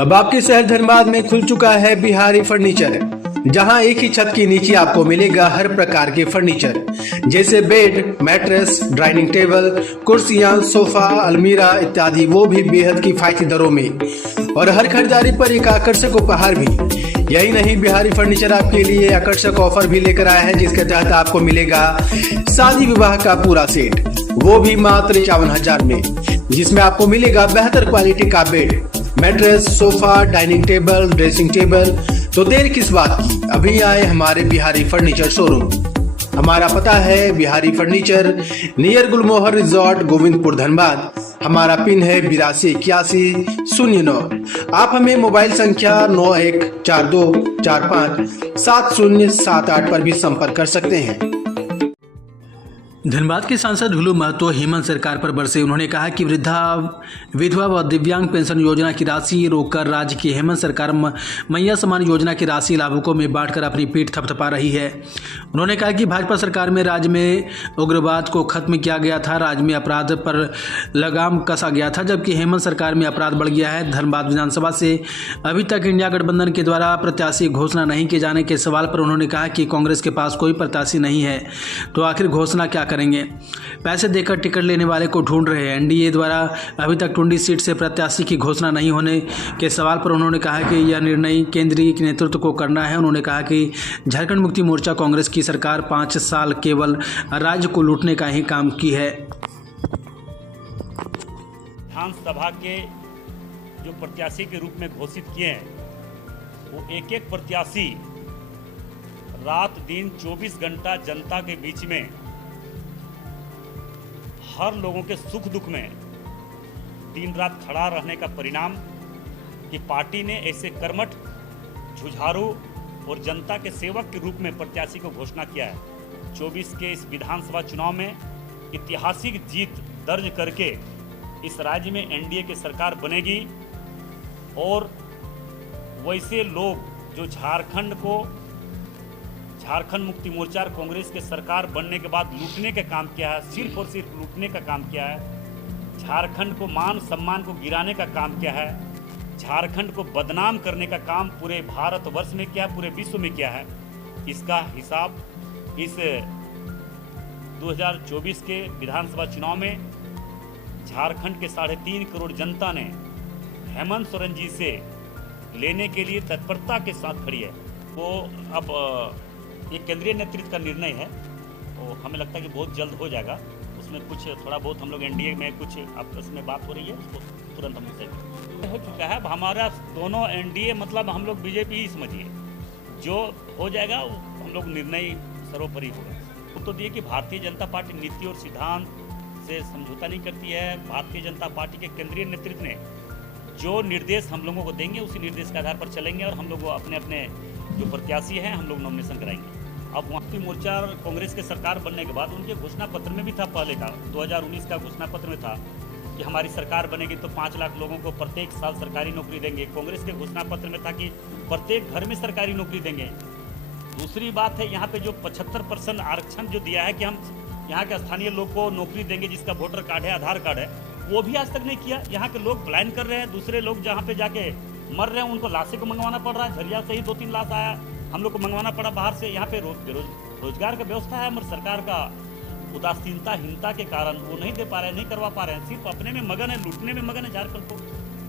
अब आपके शहर धनबाद में खुल चुका है बिहारी फर्नीचर, जहां एक ही छत के नीचे आपको मिलेगा हर प्रकार के फर्नीचर जैसे बेड, मैट्रेस, डाइनिंग टेबल, कुर्सियां, सोफा, अलमीरा इत्यादि, वो भी बेहद किफायती दरों में और हर खरीदारी पर एक आकर्षक उपहार भी। यही नहीं, बिहारी फर्नीचर आपके लिए आकर्षक ऑफर भी लेकर आया है, जिसके तहत आपको मिलेगा शादी विवाह का पूरा सेट, वो भी मात्र 51,000 में, जिसमें आपको मिलेगा बेहतर क्वालिटी का bed, mattress, sofa, dining table, dressing table. तो देर किस बात की, अभी आए हमारे बिहारी फर्नीचर शोरूम। हमारा पता है बिहारी फर्नीचर, नियर गुलमोहर रिजॉर्ट, गोविंदपुर, धनबाद। हमारा पिन है 828109। आप हमें मोबाइल संख्या 9142457078 पर भी संपर्क कर सकते हैं। धनबाद के सांसद ढुलू महतो हेमंत सरकार पर बरसे। उन्होंने कहा कि वृद्धा, विधवा व दिव्यांग पेंशन योजना की राशि रोककर राज्य की हेमंत सरकार मैया समान योजना की राशि लाभुकों में बांटकर अपनी पीठ थपथपा रही है। उन्होंने कहा कि भाजपा सरकार में राज्य में उग्रवाद को खत्म किया गया था, राज्य में अपराध पर लगाम कसा गया था, जबकि हेमंत सरकार में अपराध बढ़ गया है। धनबाद विधानसभा से अभी तक इंडिया गठबंधन के द्वारा प्रत्याशी घोषणा नहीं किए जाने के सवाल पर उन्होंने कहा कि कांग्रेस के पास कोई प्रत्याशी नहीं है तो आखिर घोषणा क्या करेंगे। पैसे देकर टिकट लेने वाले को ढूंढ रहे हैं। एनडीए द्वारा अभी तक टुंडी सीट से प्रत्याशी की घोषणा नहीं होने के सवाल पर उन्होंने कहा कि यह निर्णय केंद्रीय नेतृत्व को करना है। उन्होंने कहा कि झारखंड मुक्ति मोर्चा कांग्रेस की सरकार 5 साल केवल राज्य को लूटने का ही काम की है। विधानसभा के जो प्रत्याशी के रूप में घोषित किए हैं, वो एक एक प्रत्याशी रात दिन 24 घंटा जनता के बीच में हर लोगों के सुख दुख में दिन रात खड़ा रहने का परिणाम कि पार्टी ने ऐसे कर्मठ, जुझारू और जनता के सेवक के रूप में प्रत्याशी को घोषणा किया है। 24 के इस विधानसभा चुनाव में ऐतिहासिक जीत दर्ज करके इस राज्य में एनडीए की सरकार बनेगी और वैसे लोग जो झारखंड मुक्ति मोर्चा और कांग्रेस के सरकार बनने के बाद लूटने का काम किया है, सिर्फ और सिर्फ लूटने का काम किया है, झारखंड को मान सम्मान को गिराने का काम किया है, झारखंड को बदनाम करने का काम पूरे भारतवर्ष में किया है, पूरे विश्व में किया है। इसका हिसाब इस 2024 के विधानसभा चुनाव में झारखंड के 3.5 करोड़ जनता ने हेमंत सोरेन जी से लेने के लिए तत्परता के साथ खड़ी है। वो अब ये केंद्रीय नेतृत्व का निर्णय है और हमें लगता है कि बहुत जल्द हो जाएगा। उसमें कुछ थोड़ा बहुत हम लोग एनडीए में कुछ आपस में बात हो रही है, उसको तुरंत हम से हो चुका है। हमारा दोनों एनडीए मतलब हम लोग बीजेपी ही समझिए, जो हो जाएगा हम लोग निर्णय सर्वोपरि होगा। तो दिए कि भारतीय जनता पार्टी नीति और सिद्धांत से समझौता नहीं करती है। भारतीय जनता पार्टी के केंद्रीय नेतृत्व ने जो निर्देश हम लोगों को देंगे उसी निर्देश के आधार पर चलेंगे और हम लोग अपने अपने जो प्रत्याशी हैं हम लोग नॉमिनेशन कराएंगे। अब मुक्ति मोर्चा और कांग्रेस के सरकार बनने के बाद उनके घोषणा पत्र में भी था, पहले का 2019 का घोषणा पत्र में था कि हमारी सरकार बनेगी तो 5 लाख लोगों को प्रत्येक साल सरकारी नौकरी देंगे। कांग्रेस के घोषणा पत्र में था कि प्रत्येक घर में सरकारी नौकरी देंगे। दूसरी बात है, यहाँ पे जो 75% आरक्षण जो दिया है कि हम यहाँ के स्थानीय लोग को नौकरी देंगे, जिसका वोटर कार्ड है, आधार कार्ड है, वो भी आज तक नहीं किया। यहाँ के लोग पलायन कर रहे हैं, दूसरे लोग जहाँ पे जाके मर रहे हैं उनको लाशें को मंगवाना पड़ रहा है। झरिया से ही 2-3 लाश आया, हम लोग को मंगवाना पड़ा बाहर से। यहाँ पे रोजगार का व्यवस्था है, मगर सरकार का उदासीनता के कारण वो नहीं दे पा रहे हैं, नहीं करवा पा रहे हैं, सिर्फ अपने में मगन है, लूटने में मगन है।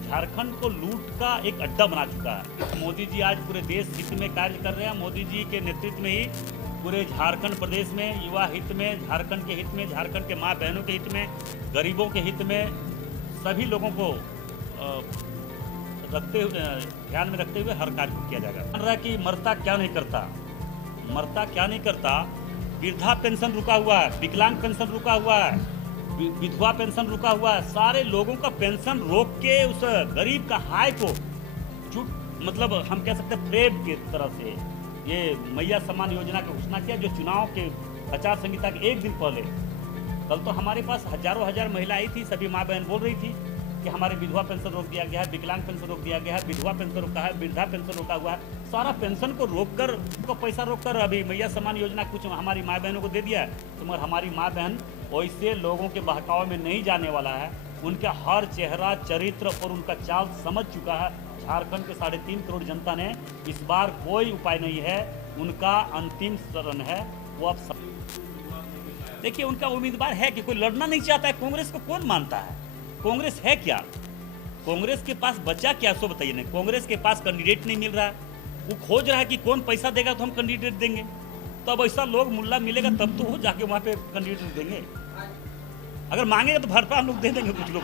झारखंड को लूट का एक अड्डा बना चुका है। मोदी जी आज पूरे देश हित में कार्य कर रहे हैं। मोदी जी के नेतृत्व में ही पूरे झारखंड प्रदेश में युवा हित में, झारखंड के हित में, झारखंड के माँ बहनों के हित में, गरीबों के हित में, सभी लोगों को ध्यान में रखते हुए हर कार्य को किया जाएगा। मान रहा है कि मरता क्या नहीं करता, वृद्धा पेंशन रुका हुआ है, विकलांग पेंशन रुका हुआ है, विधवा पेंशन रुका हुआ है। सारे लोगों का पेंशन रोक के उस गरीब का हाय को मतलब हम कह सकते हैं प्रेम की तरह से ये मैया सम्मान योजना की घोषणा किया, जो चुनाव के आचार संहिता के एक दिन पहले। कल तो हमारे पास हजारों महिला आई थी, सभी माँ बहन बोल रही थी कि हमारे विधवा पेंशन रोक दिया गया है, विकलांग पेंशन रोक दिया गया है, विधवा पेंशन रोका है, वृद्धा पेंशन रोका हुआ है। सारा पेंशन को रोककर, पैसा रोककर अभी मैया सम्मान योजना कुछ हमारी माँ बहनों को दे दिया है। तो मगर हमारी माँ बहन वैसे लोगों के बहकावे में नहीं जाने वाला है। उनका हर चेहरा, चरित्र और उनका चाल समझ चुका है झारखंड के 3.5 करोड़ जनता ने इस बार कोई उपाय नहीं है, उनका अंतिम शरण है। वो अब देखिए उनका उम्मीदवार है कि कोई लड़ना नहीं चाहता है। कांग्रेस को कौन मानता है? कांग्रेस है क्या? कांग्रेस के पास बचा क्या सो बताइए ना। कांग्रेस के पास कैंडिडेट नहीं मिल रहा है, वो खोज रहा है कि कौन पैसा देगा तो हम कैंडिडेट देंगे। तो अब ऐसा लोग मुल्ला मिलेगा तब तो वो जाके वहाँ पे कैंडिडेट देंगे। अगर मांगेगा तो भरपा हम लोग दे देंगे कुछ लोग।